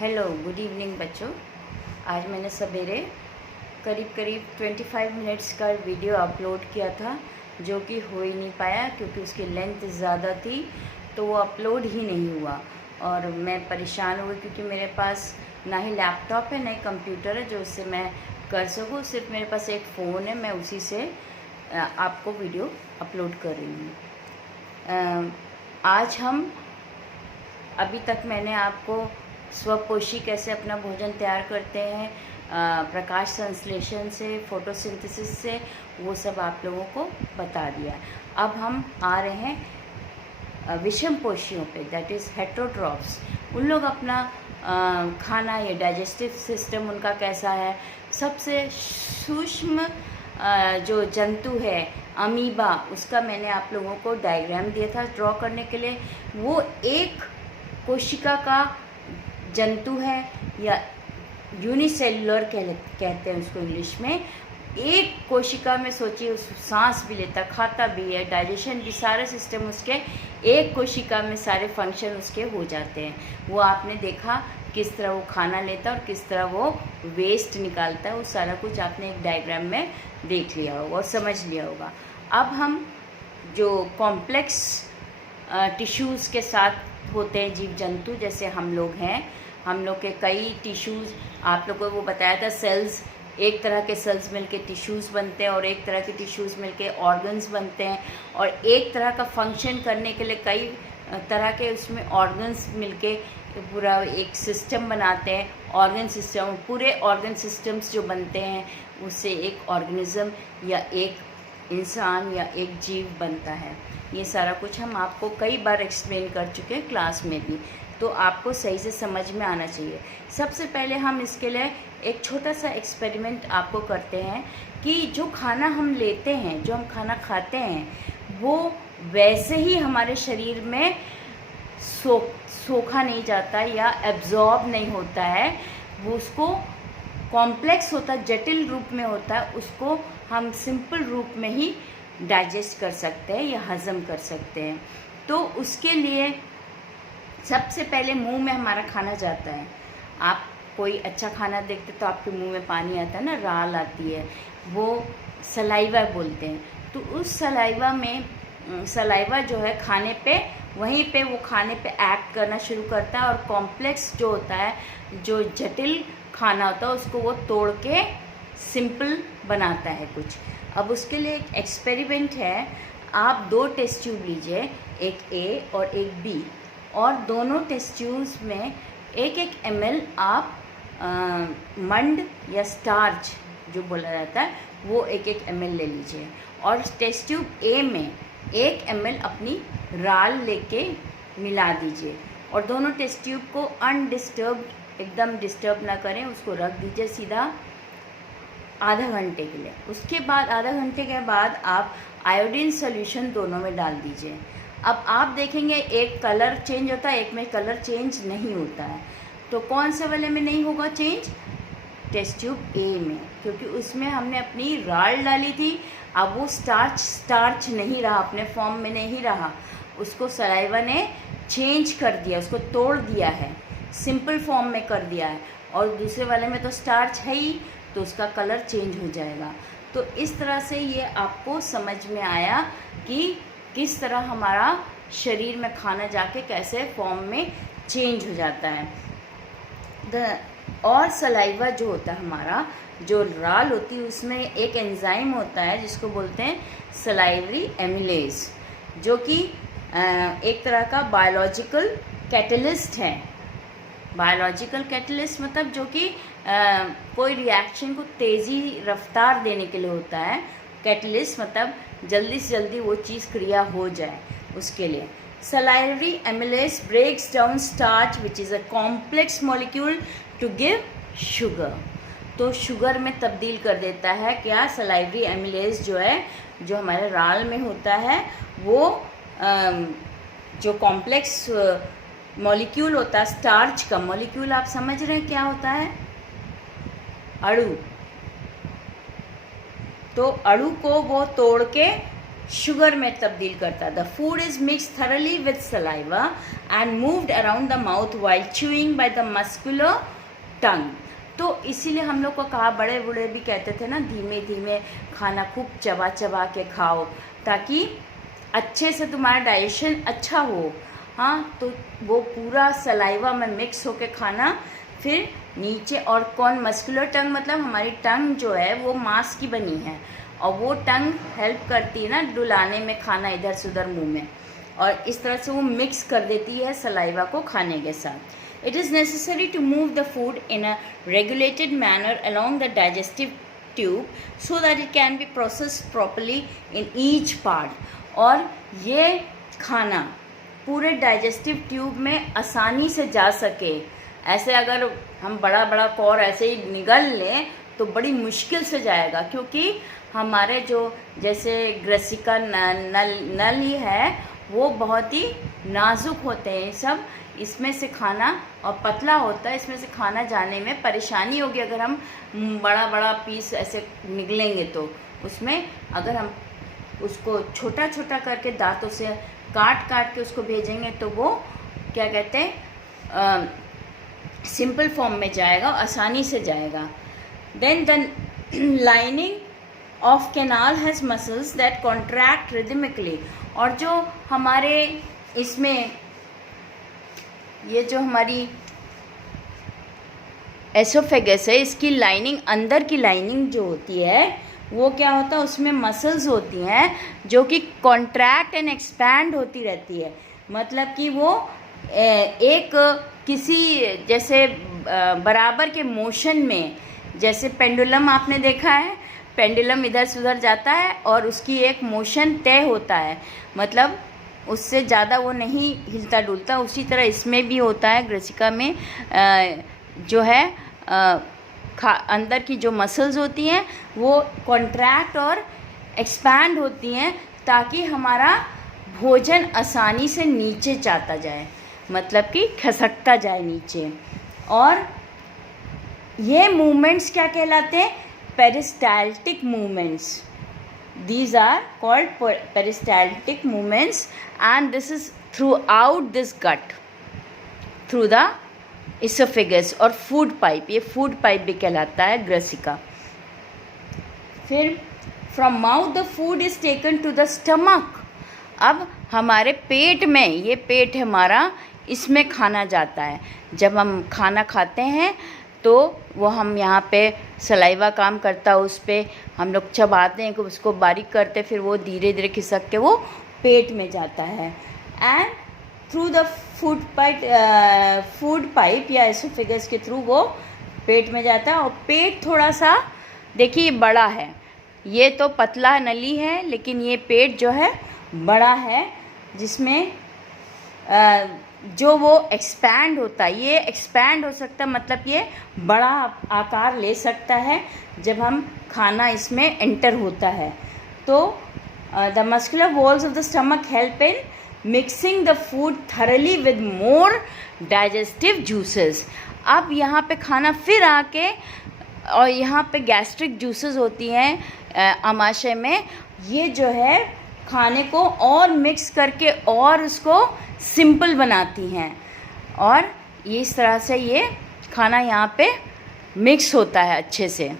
Hello good evening बच्चों। आज मैंने सवेरे करीब 25 मिनट्स का वीडियो अपलोड किया था, जो कि हो ही नहीं पाया क्योंकि उसकी लेंथ ज़्यादा थी, तो वो अपलोड ही नहीं हुआ। और मैं परेशान हुई क्योंकि मेरे पास ना ही लैपटॉप है ना ही कंप्यूटर है जो उससे मैं कर सकूँ। सिर्फ मेरे पास एक फ़ोन है, मैं उसी से आपको वीडियो अपलोड कर रही हूँ। आज हम अभी तक मैंने आपको स्वपोषी कैसे अपना भोजन तैयार करते हैं, प्रकाश संश्लेषण से, फोटोसिंथेसिस से, वो सब आप लोगों को बता दिया। अब हम आ रहे हैं विषम पोषियों पे, दैट इज़ हेटेरोट्रॉफ्स। उन लोग अपना खाना या डाइजेस्टिव सिस्टम उनका कैसा है। सबसे सूक्ष्म जो जंतु है अमीबा, उसका मैंने आप लोगों को डायग्राम दिया था ड्रॉ करने के लिए। वो एक कोशिका का जंतु है या यूनिसेलुलर कहते हैं उसको इंग्लिश में। एक कोशिका में सोचिए, उस सांस भी लेता, खाता भी है, डाइजेशन भी, सारे सिस्टम उसके एक कोशिका में सारे फंक्शन उसके हो जाते हैं। वो आपने देखा किस तरह वो खाना लेता है और किस तरह वो वेस्ट निकालता है, वो सारा कुछ आपने एक डायग्राम में देख लिया होगा और समझ लिया होगा। अब हम जो कॉम्प्लेक्स टिश्यूज़ के साथ होते हैं जीव जंतु, जैसे हम लोग हैं, हम लोग के कई टिश्यूज़, आप लोगों को वो बताया था, सेल्स, एक तरह के सेल्स मिलके टिश्यूज़ बनते हैं और एक तरह के टिश्यूज़ मिलके ऑर्गन्स बनते हैं, और एक तरह का फंक्शन करने के लिए कई तरह के उसमें ऑर्गन्स मिलके पूरा एक सिस्टम बनाते हैं, ऑर्गन सिस्टम। पूरे ऑर्गन सिस्टम्स जो बनते हैं उससे एक ऑर्गेनिज्म या एक इंसान या एक जीव बनता है। ये सारा कुछ हम आपको कई बार एक्सप्लेन कर चुके हैं क्लास में भी, तो आपको सही से समझ में आना चाहिए। सबसे पहले हम इसके लिए एक छोटा सा एक्सपेरिमेंट आपको करते हैं कि जो खाना हम लेते हैं, जो हम खाना खाते हैं, वो वैसे ही हमारे शरीर में सोखा नहीं जाता या एब्जॉर्ब नहीं होता है। वो उसको कॉम्प्लेक्स होता है, जटिल रूप में होता है, उसको हम सिंपल रूप में ही डाइजेस्ट कर सकते हैं या हज़म कर सकते हैं। तो उसके लिए सबसे पहले मुंह में हमारा खाना जाता है। आप कोई अच्छा खाना देखते तो आपके मुंह में पानी आता है ना, राल आती है, वो सलाइवा बोलते हैं। तो उस सलाइवा में, सलाइवा जो है खाने पे, वहीं पे वो खाने पे एक्ट करना शुरू करता है और कॉम्प्लेक्स जो होता है, जो जटिल खाना होता है, उसको वो तोड़ के सिंपल बनाता है कुछ। अब उसके लिए एक एक्सपेरिमेंट है। आप 2 टेस्ट ट्यूब लीजिए, एक ए और एक बी, और दोनों टेस्ट ट्यूब्स में 1-1 ml आप मंड या स्टार्च जो बोला जाता है वो 1-1 ml ले लीजिए, और टेस्ट ट्यूब ए में 1 ml अपनी राल लेके मिला दीजिए, और दोनों टेस्ट ट्यूब को अनडिस्टर्ब, एकदम डिस्टर्ब ना करें, उसको रख दीजिए सीधा आधा घंटे के लिए। उसके बाद आधा घंटे के बाद आप आयोडीन सोल्यूशन दोनों में डाल दीजिए। अब आप देखेंगे एक कलर चेंज होता है, एक में कलर चेंज नहीं होता है। तो कौन से वाले में नहीं होगा चेंज? टेस्ट ट्यूब ए में, क्योंकि उसमें हमने अपनी राल डाली थी। अब वो स्टार्च नहीं रहा, अपने फॉर्म में नहीं रहा, उसको सलाइवा ने चेंज कर दिया, उसको तोड़ दिया है, सिंपल फॉर्म में कर दिया है। और दूसरे वाले में तो स्टार्च है ही, तो उसका कलर चेंज हो जाएगा। तो इस तरह से ये आपको समझ में आया कि किस तरह हमारा शरीर में खाना जाके कैसे फॉर्म में चेंज हो जाता है। और सलाइवा जो होता है हमारा, जो राल होती है, उसमें एक एंजाइम होता है जिसको बोलते हैं सलाइवरी एमिलेज, जो कि एक तरह का बायोलॉजिकल कैटलिस्ट है। बायोलॉजिकल कैटलिस्ट मतलब जो कि कोई रिएक्शन को तेज़ी रफ्तार देने के लिए होता है। कैटलिस्ट मतलब जल्दी से जल्दी वो चीज़ क्रिया हो जाए, उसके लिए। Salivary amylase breaks down starch which is a complex molecule to give sugar. तो शुगर में तब्दील कर देता है क्या? सलाइवरी एमिलेज जो है, जो हमारे राल में होता है, वो जो कॉम्प्लेक्स मॉलिक्यूल होता है, स्टार्च का मॉलिक्यूल, आप समझ रहे हैं क्या होता है? अणु। तो अणु को वो तोड़ के शुगर में तब्दील करता है। The food is mix thoroughly with saliva and moved around the mouth while chewing by the muscular tongue. तो इसीलिए हम लोग को कहा, बड़े बूढ़े भी कहते थे ना, धीमे धीमे खाना खूब चबा चबा के खाओ ताकि अच्छे से तुम्हारा डाइजेशन अच्छा हो। हाँ, तो वो पूरा सलाइवा में मिक्स होके खाना फिर नीचे। और कौन? मस्कुलर टंग मतलब हमारी टंग जो है वो मांस की बनी है और वो टंग हेल्प करती है ना डुलाने में खाना इधर से उधर मुँह में, और इस तरह से वो मिक्स कर देती है सलाइवा को खाने के साथ। It is necessary to move the food in a regulated manner along the digestive tube so that it can be processed properly in each part. और ये खाना पूरे डाइजेस्टिव ट्यूब में आसानी से जा सके। ऐसे अगर हम बड़ा बड़ा कौर ऐसे ही निगल लें तो बड़ी मुश्किल से जाएगा, क्योंकि हमारे जो जैसे ग्रसिका नल ही है वो बहुत ही नाजुक होते हैं सब, इसमें से खाना, और पतला होता है, इसमें से खाना जाने में परेशानी होगी अगर हम बड़ा बड़ा पीस ऐसे निगलेंगे। तो उसमें अगर हम उसको छोटा छोटा करके दांतों से काट काट के उसको भेजेंगे तो वो क्या कहते हैं सिंपल फॉर्म में जाएगा, आसानी से जाएगा। Then the lining of canal has muscles that contract rhythmically. और जो हमारे इसमें ये जो हमारी एसोफेगस है, इसकी लाइनिंग, अंदर की लाइनिंग जो होती है वो क्या होता है, उसमें मसल्स होती हैं जो कि कॉन्ट्रैक्ट एंड एक्सपैंड होती रहती है। मतलब कि वो एक किसी जैसे बराबर के मोशन में, जैसे पेंडुलम आपने देखा है, पेंडुलम इधर से उधर जाता है और उसकी एक मोशन तय होता है, मतलब उससे ज़्यादा वो नहीं हिलता डुलता। उसी तरह इसमें भी होता है, ग्रसिका में जो है अंदर की जो मसल्स होती हैं वो कॉन्ट्रैक्ट और एक्सपैंड होती हैं ताकि हमारा भोजन आसानी से नीचे जाता जाए, मतलब कि खसकता जाए नीचे। और ये मूवमेंट्स क्या कहलाते हैं? Peristaltic movements. These are called peristaltic movements, and this is throughout this gut, through the esophagus और food pipe। ये food pipe भी कहलाता है ग्रसिका। फिर from mouth the food is taken to the stomach। अब हमारे पेट में, ये पेट हमारा, इसमें खाना जाता है। जब हम खाना खाते हैं तो वो हम यहाँ पे सलाइवा काम करता है, उस पर हम लोग चबाते हैं, उसको बारीक करते, फिर वो धीरे धीरे खिसक के वो पेट में जाता है। And through the food pipe या एसोफेगस के थ्रू वो पेट में जाता है। और पेट थोड़ा सा देखिए बड़ा है, ये तो पतला नली है, लेकिन ये पेट जो है बड़ा है, जिसमें जो वो एक्सपैंड होता है, ये एक्सपैंड हो सकता है, मतलब ये बड़ा आकार ले सकता है जब हम खाना इसमें एंटर होता है। तो the muscular walls of the stomach help in mixing the food thoroughly with more digestive juices. अब यहाँ पे खाना फिर आके, और यहाँ पे गैस्ट्रिक जूसेस होती हैं आमाशय में, ये जो है खाने को और मिक्स करके और उसको सिंपल बनाती हैं, और इस तरह से ये खाना यहाँ पे मिक्स होता है अच्छे से।